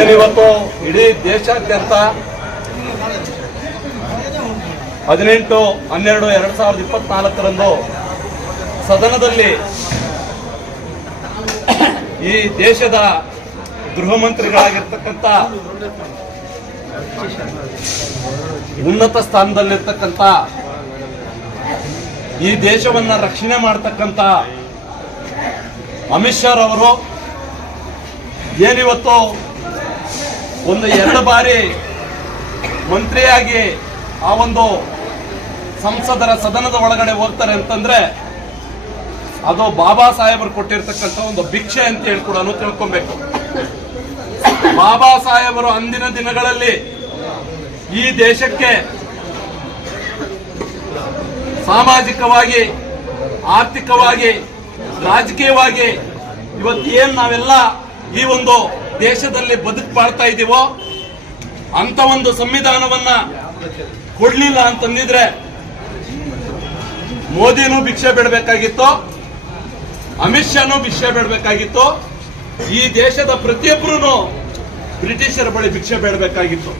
ಏನಿವತ್ತು ಇಡೀ ದೇಶಾದ್ಯಂತ 18/12/2024 ಸದನದಲ್ಲಿ ಈ ದೇಶದ ಗೃಹ ಮಂತ್ರಿಗಳಾಗಿರ್ತಕ್ಕಂಥ ಉನ್ನತ ಸ್ಥಾನದಲ್ಲಿರ್ತಕ್ಕಂಥ ಈ ದೇಶವನ್ನ ರಕ್ಷಣೆ ಮಾಡತಕ್ಕಂಥ ಅಮಿತ್ ಶಾ ಅವರು ಏನಿವತ್ತು ಒಂದು 2 ಬಾರಿ ಮಂತ್ರಿಯಾಗಿ ಆ ಒಂದು ಸಂಸದರ ಸದನದ ಒಳಗಡೆ ಹೋಗ್ತಾರೆ ಅಂತಂದ್ರೆ ಅದು ಬಾಬಾ ಸಾಹೇಬರು ಕೊಟ್ಟಿರ್ತಕ್ಕಂಥ ಒಂದು ಭಿಕ್ಷೆ ಅಂತ ಹೇಳಿ ಕೂಡ ತಿಳ್ಕೊಬೇಕು. ಬಾಬಾ ಸಾಹೇಬರು ಅಂದಿನ ದಿನಗಳಲ್ಲಿ ಈ ದೇಶಕ್ಕೆ ಸಾಮಾಜಿಕವಾಗಿ, ಆರ್ಥಿಕವಾಗಿ, ರಾಜಕೀಯವಾಗಿ ಇವತ್ತೇನ್ ನಾವೆಲ್ಲ ಈ ಒಂದು ದೇಶದಲ್ಲಿ ಬಾಳ್ತಾ ಇದೀವೋ ಅಂತ ಒಂದು ಸಂವಿಧಾನವನ್ನ ಕೊಡ್ಲಿಲ್ಲ ಅಂತಂದಿದ್ರೆ ಮೋದಿನೂ ಭಿಕ್ಷೆ ಬಿಡಬೇಕಾಗಿತ್ತು, ಅಮಿತ್ ಶಾನೂ ಭಿಕ್ಷೆ ಬಿಡಬೇಕಾಗಿತ್ತು, ಈ ದೇಶದ ಪ್ರತಿಯೊಬ್ಬರೂ ಬ್ರಿಟಿಷರ ಬಳಿ ಭಿಕ್ಷೆ ಬೇಡಬೇಕಾಗಿತ್ತು.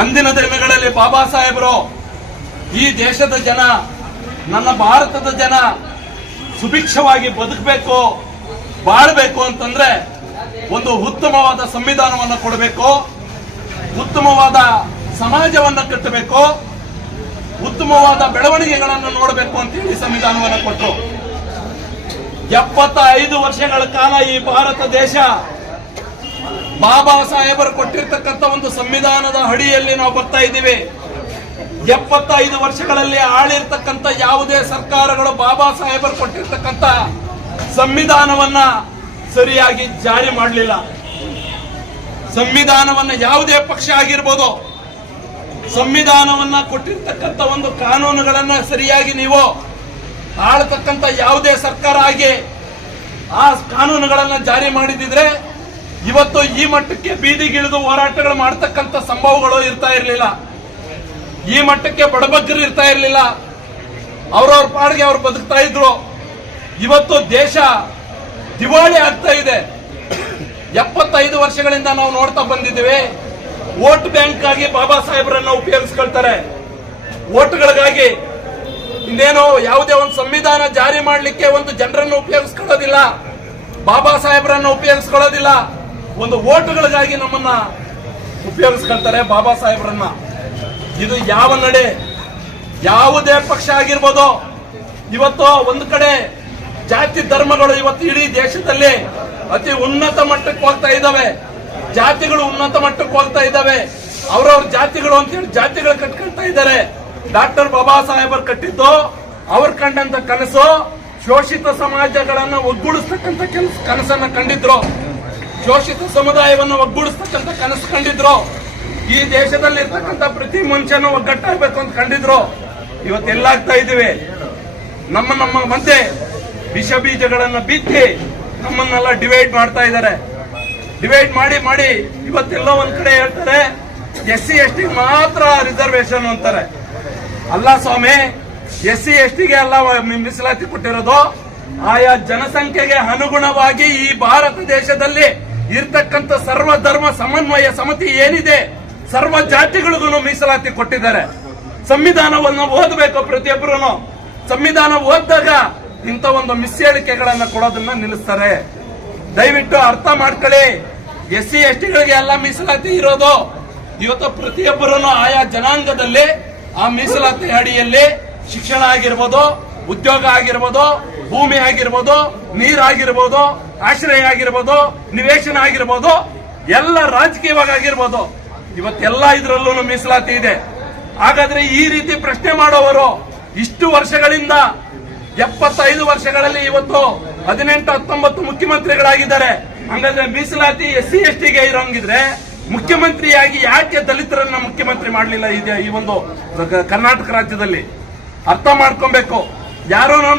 ಅಂದಿನ ದಿನಗಳಲ್ಲಿ ಬಾಬಾ ಸಾಹೇಬರು ಈ ದೇಶದ ಜನ, ನನ್ನ ಭಾರತದ ಜನ ಸುಭಿಕ್ಷವಾಗಿ ಬದುಕಬೇಕು, ಬಾಳಬೇಕು ಅಂತಂದ್ರೆ ಒಂದು ಉತ್ತಮವಾದ ಸಂವಿಧಾನವನ್ನು ಕೊಡಬೇಕು, ಉತ್ತಮವಾದ ಸಮಾಜವನ್ನು ಕಟ್ಟಬೇಕು, ಉತ್ತಮವಾದ ಬೆಳವಣಿಗೆಗಳನ್ನು ನೋಡಬೇಕು ಅಂತ ಹೇಳಿ ಸಂವಿಧಾನವನ್ನು ಕೊಟ್ಟರು. 75 ವರ್ಷಗಳ ಕಾಲ ಈ ಭಾರತ ದೇಶ ಬಾಬಾ ಸಾಹೇಬರು ಕೊಟ್ಟಿರ್ತಕ್ಕಂಥ ಒಂದು ಸಂವಿಧಾನದ ಅಡಿಯಲ್ಲಿ ನಾವು ಬರ್ತಾ ಇದ್ದೀವಿ. 75 ವರ್ಷಗಳಲ್ಲಿ ಆಳಿರ್ತಕ್ಕಂಥ ಯಾವುದೇ ಸರ್ಕಾರಗಳು ಬಾಬಾ ಸಾಹೇಬರು ಕೊಟ್ಟಿರ್ತಕ್ಕಂಥ ಸಂವಿಧಾನವನ್ನ ಸರಿಯಾಗಿ ಜಾರಿ ಮಾಡಲಿಲ್ಲ. ಸಂವಿಧಾನವನ್ನ ಯಾವುದೇ ಪಕ್ಷ ಆಗಿರ್ಬೋದು, ಸಂವಿಧಾನವನ್ನ ಕೊಟ್ಟಿರ್ತಕ್ಕಂಥ ಒಂದು ಕಾನೂನುಗಳನ್ನ ಸರಿಯಾಗಿ ನೀವು ಆಳತಕ್ಕಂಥ ಯಾವುದೇ ಸರ್ಕಾರ ಆಗಿ ಆ ಕಾನೂನುಗಳನ್ನ ಜಾರಿ ಮಾಡಿದಿದ್ರೆ ಇವತ್ತು ಈ ಮಟ್ಟಕ್ಕೆ ಬೀದಿಗಿಳಿದು ಹೋರಾಟಗಳು ಮಾಡತಕ್ಕಂಥ ಸಂಭವಗಳು ಇರ್ತಾ ಇರಲಿಲ್ಲ. ಈ ಮಟ್ಟಕ್ಕೆ ಬಡಬಗ್ಗರು ಇರ್ತಾ ಇರಲಿಲ್ಲ. ಅವ್ರವ್ರ ಪಾಡಿಗೆ ಅವ್ರು ಬದುಕ್ತಾ ಇದ್ರು. ಇವತ್ತು ದೇಶ ದಿವಾಳಿ ಆಗ್ತಾ ಇದೆ. 75 ವರ್ಷಗಳಿಂದ ನಾವು ನೋಡ್ತಾ ಬಂದಿದ್ದೇವೆ. ವೋಟ್ ಬ್ಯಾಂಕ್ ಆಗಿ ಬಾಬಾ ಸಾಹೇಬರನ್ನ ಉಪಯೋಗಿಸ್ಕೊಳ್ತಾರೆ. ವೋಟ್ಗಳಿಗಾಗಿ ಇನ್ನೇನೋ ಯಾವುದೇ ಒಂದು ಸಂವಿಧಾನ ಜಾರಿ ಮಾಡಲಿಕ್ಕೆ ಒಂದು ಜನರನ್ನು ಉಪಯೋಗಿಸ್ಕೊಳ್ಳೋದಿಲ್ಲ, ಬಾಬಾ ಸಾಹೇಬರನ್ನ ಉಪಯೋಗಿಸ್ಕೊಳ್ಳೋದಿಲ್ಲ, ಒಂದು ವೋಟ್ಗಳಿಗಾಗಿ ನಮ್ಮನ್ನ ಉಪಯೋಗಿಸ್ಕೊಳ್ತಾರೆ ಬಾಬಾ ಸಾಹೇಬರನ್ನ. ಇದು ಯಾವ ನಡೆ? ಯಾವುದೇ ಪಕ್ಷ ಆಗಿರ್ಬೋದು. ಇವತ್ತು ಒಂದು ಕಡೆ ಜಾತಿ ಧರ್ಮಗಳು ಇವತ್ತು ಇಡೀ ದೇಶದಲ್ಲಿ ಅತಿ ಉನ್ನತ ಮಟ್ಟಕ್ಕೆ ಹೋಗ್ತಾ ಇದ್ದಾವೆ. ಜಾತಿಗಳು ಉನ್ನತ ಮಟ್ಟಕ್ಕೆ ಹೋಗ್ತಾ ಇದ್ದಾವೆ. ಅವ್ರವ್ರ ಜಾತಿಗಳು ಅಂತೇಳಿ ಜಾತಿಗಳು ಕಟ್ಕೊಳ್ತಾ ಇದ್ದಾರೆ. ಡಾಕ್ಟರ್ ಬಾಬಾ ಸಾಹೇಬರು ಕಟ್ಟಿದ್ದು, ಅವ್ರು ಕಂಡಂತ ಕನಸು ಶೋಷಿತ ಸಮಾಜಗಳನ್ನ ಒಗ್ಗೂಡಿಸ್ತಕ್ಕಂಥ ಕನಸನ್ನ ಕಂಡಿದ್ರು. ಶೋಷಿತ ಸಮುದಾಯವನ್ನು ಒಗ್ಗೂಡಿಸ್ತಕ್ಕಂಥ ಕನಸು ಕಂಡಿದ್ರು. ಈ ದೇಶದಲ್ಲಿ ಇರ್ತಕ್ಕಂಥ ಪ್ರತಿ ಮನುಷ್ಯನ ಒಗ್ಗಟ್ಟಾಗಬೇಕು ಅಂತ ಕಂಡಿದ್ರು. ಇವತ್ತೆಲ್ಲಾಗ್ತಾ ಇದೀವಿ, ನಮ್ಮ ಮಧ್ಯೆ ವಿಷ ಬೀಜಗಳನ್ನ ಬಿತ್ತಿ ನಮ್ಮನ್ನೆಲ್ಲ ಡಿವೈಡ್ ಮಾಡ್ತಾ ಇದ್ದಾರೆ. ಡಿವೈಡ್ ಮಾಡಿ ಇವತ್ತೆಲ್ಲೋ ಒಂದ್ ಕಡೆ ಹೇಳ್ತಾರೆ SC ST ಮಾತ್ರ ರಿಸರ್ವೇಶನ್ ಅಂತಾರೆ. ಅಲ್ಲ ಸ್ವಾಮಿ, SC ST ಗೆ ಅಲ್ಲ ಮೀಸಲಾತಿ ಕೊಟ್ಟಿರೋದು, ಆಯಾ ಜನಸಂಖ್ಯೆಗೆ ಅನುಗುಣವಾಗಿ ಈ ಭಾರತ ದೇಶದಲ್ಲಿ ಇರ್ತಕ್ಕಂಥ ಸರ್ವ ಧರ್ಮ ಸಮನ್ವಯ ಸಮಿತಿ ಏನಿದೆ, ಸರ್ವ ಜಾತಿಗಳಿಗೂ ಮೀಸಲಾತಿ ಕೊಟ್ಟಿದ್ದಾರೆ. ಸಂವಿಧಾನವನ್ನು ಓದಬೇಕು ಪ್ರತಿಯೊಬ್ಬರು. ಸಂವಿಧಾನ ಓದಿದಾಗ ಇಂಥ ಒಂದು ಮಿಸ್ ಹೇಳಿಕೆಗಳನ್ನ ಕೊಡೋದನ್ನ ನಿಲ್ಲಿಸ್ತಾರೆ. ದಯವಿಟ್ಟು ಅರ್ಥ ಮಾಡ್ಕೊಳ್ಳಿ. SC ST ಗಳಿಗೆ ಎಲ್ಲ ಮೀಸಲಾತಿ ಇರೋದು. ಇವತ್ತು ಪ್ರತಿಯೊಬ್ಬರೂ ಆಯಾ ಜನಾಂಗದಲ್ಲಿ ಆ ಮೀಸಲಾತಿ ಅಡಿಯಲ್ಲಿ ಶಿಕ್ಷಣ ಆಗಿರ್ಬೋದು, ಉದ್ಯೋಗ ಆಗಿರ್ಬೋದು, ಭೂಮಿ ಆಗಿರ್ಬೋದು, ನೀರಾಗಿರ್ಬೋದು, ಆಶ್ರಯ ಆಗಿರ್ಬೋದು, ನಿವೇಶನ ಆಗಿರ್ಬೋದು, ಎಲ್ಲ ರಾಜಕೀಯವಾಗಿ ಆಗಿರ್ಬೋದು, ಇವತ್ತೆಲ್ಲ ಇದರಲ್ಲೂ ಮೀಸಲಾತಿ ಇದೆ. ಹಾಗಾದ್ರೆ ಈ ರೀತಿ ಪ್ರಶ್ನೆ ಮಾಡೋವರು ಇಷ್ಟು ವರ್ಷಗಳಿಂದ 75 ವರ್ಷಗಳಲ್ಲಿ ಇವತ್ತು 18-19 ಮುಖ್ಯಮಂತ್ರಿಗಳಾಗಿದ್ದಾರೆ. ಹಂಗಾದ್ರೆ ಮೀಸಲಾತಿ SC ST ಗೆ ಇರೋಂಗಿದ್ರೆ ಮುಖ್ಯಮಂತ್ರಿಯಾಗಿ ಯಾಕೆ ದಲಿತರನ್ನ ಮುಖ್ಯಮಂತ್ರಿ ಮಾಡಲಿಲ್ಲ ಈ ಒಂದು ಕರ್ನಾಟಕ ರಾಜ್ಯದಲ್ಲಿ? ಅರ್ಥ ಮಾಡ್ಕೊಬೇಕು.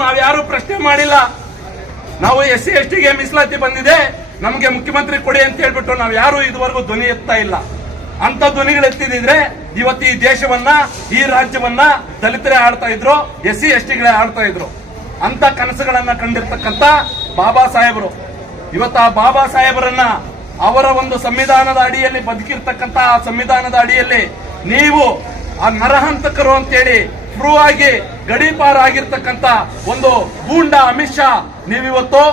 ನಾವ್ಯಾರು ಪ್ರಶ್ನೆ ಮಾಡಿಲ್ಲ. ನಾವು SC ST ಗೆ ಮೀಸಲಾತಿ ಬಂದಿದೆ, ನಮಗೆ ಮುಖ್ಯಮಂತ್ರಿ ಕೊಡಿ ಅಂತ ಹೇಳ್ಬಿಟ್ಟು ನಾವು ಯಾರು ಇದುವರೆಗೂ ಧ್ವನಿ ಎತ್ತಾ ಇಲ್ಲ. ಅಂತ ಧ್ವನಿಗಳು ಎತ್ತಿದ್ರೆ ಇವತ್ತು ಈ ದೇಶವನ್ನ, ಈ ರಾಜ್ಯವನ್ನ ದಲಿತರೇ ಆಳ್ತಾ ಇದ್ರು, SC ST ಗಳೇ ಆಳ್ತಾ ಇದ್ರು. ಅಂತ ಕನಸುಗಳನ್ನ ಕಂಡಿರ್ತಕ್ಕಂಥ ಬಾಬಾ ಸಾಹೇಬರು ಇವತ್ತು ಆ ಬಾಬಾ ಸಾಹೇಬರನ್ನ ಅವರ ಒಂದು ಸಂವಿಧಾನದ ಅಡಿಯಲ್ಲಿ ಬದುಕಿರ್ತಕ್ಕಂತ ಆ ಸಂವಿಧಾನದ ಅಡಿಯಲ್ಲಿ ನೀವು ಆ ನರಹಂತಕರು ಅಂತೇಳಿ ಪ್ರೂವ್ ಆಗಿ ಗಡೀಪಾರ ಆಗಿರ್ತಕ್ಕಂತ ಒಂದು ಗೂಂಡ ಅಮಿತ್ ಶಾ ನೀವಿವತ್ತು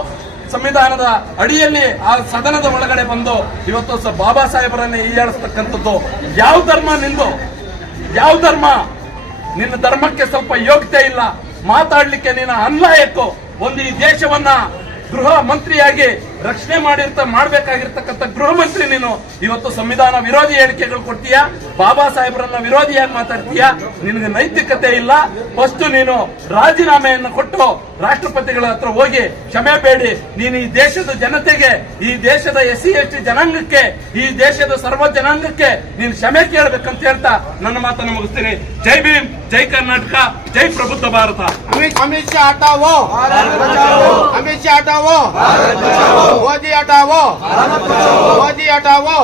ಸಂವಿಧಾನದ ಅಡಿಯಲ್ಲಿ ಆ ಸದನದ ಒಳಗಡೆ ಬಂದು ಇವತ್ತು ಬಾಬಾ ಸಾಹೇಬರನ್ನೇ ಹೀಯಾಳಿಸ್ತಕ್ಕಂಥದ್ದು. ಯಾವ ಧರ್ಮ ನಿಂದು? ಯಾವ ಧರ್ಮ? ನಿನ್ನ ಧರ್ಮಕ್ಕೆ ಸ್ವಲ್ಪ ಯೋಗ್ಯತೆ ಇಲ್ಲ, ಮಾತಾಡ್ಲಿಕ್ಕೆ ನೀನು ಅನ್ಲಾಯಕು. ಒಂದು ಈ ದೇಶವನ್ನ ಗೃಹ ಮಂತ್ರಿಯಾಗಿ ರಕ್ಷಣೆ ಮಾಡಬೇಕಾಗಿರ್ತಕ್ಕಂಥ ಗೃಹ ಮಂತ್ರಿ ನೀನು ಇವತ್ತು ಸಂವಿಧಾನ ವಿರೋಧಿ ಹೇಳಿಕೆಗಳು ಕೊಡ್ತೀಯಾ, ಬಾಬಾ ಸಾಹೇಬರನ್ನ ವಿರೋಧಿಯಾಗಿ ಮಾತಾಡ್ತೀಯಾ. ನಿನಗೆ ನೈತಿಕತೆ ಇಲ್ಲ. ಫಸ್ಟ್ ನೀನು ರಾಜೀನಾಮೆಯನ್ನು ಕೊಟ್ಟು ರಾಷ್ಟ್ರಪತಿಗಳ ಹತ್ರ ಹೋಗಿ ಕ್ಷಮೆ ಬೇಡಿ. ನೀನು ಈ ದೇಶದ ಜನತೆಗೆ, ಈ ದೇಶದ SC ST ಜನಾಂಗಕ್ಕೆ, ಈ ದೇಶದ ಸರ್ವ ಜನಾಂಗಕ್ಕೆ ನೀನು ಕ್ಷಮೆ ಕೇಳಬೇಕಂತ ಹೇಳ್ತಾ ನನ್ನ ಮಾತನ್ನು ಮುಗಿಸ್ತೀನಿ. ಜೈ ಭೀಮ್, ಜೈ ಕರ್ನಾಟಕ, ಜೈ ಪ್ರಬುದ್ಧ ಭಾರತ. अमित शाह हटाओ, अमित शाह हटाओ, मोदी हटाओ, मोदी हटाओ,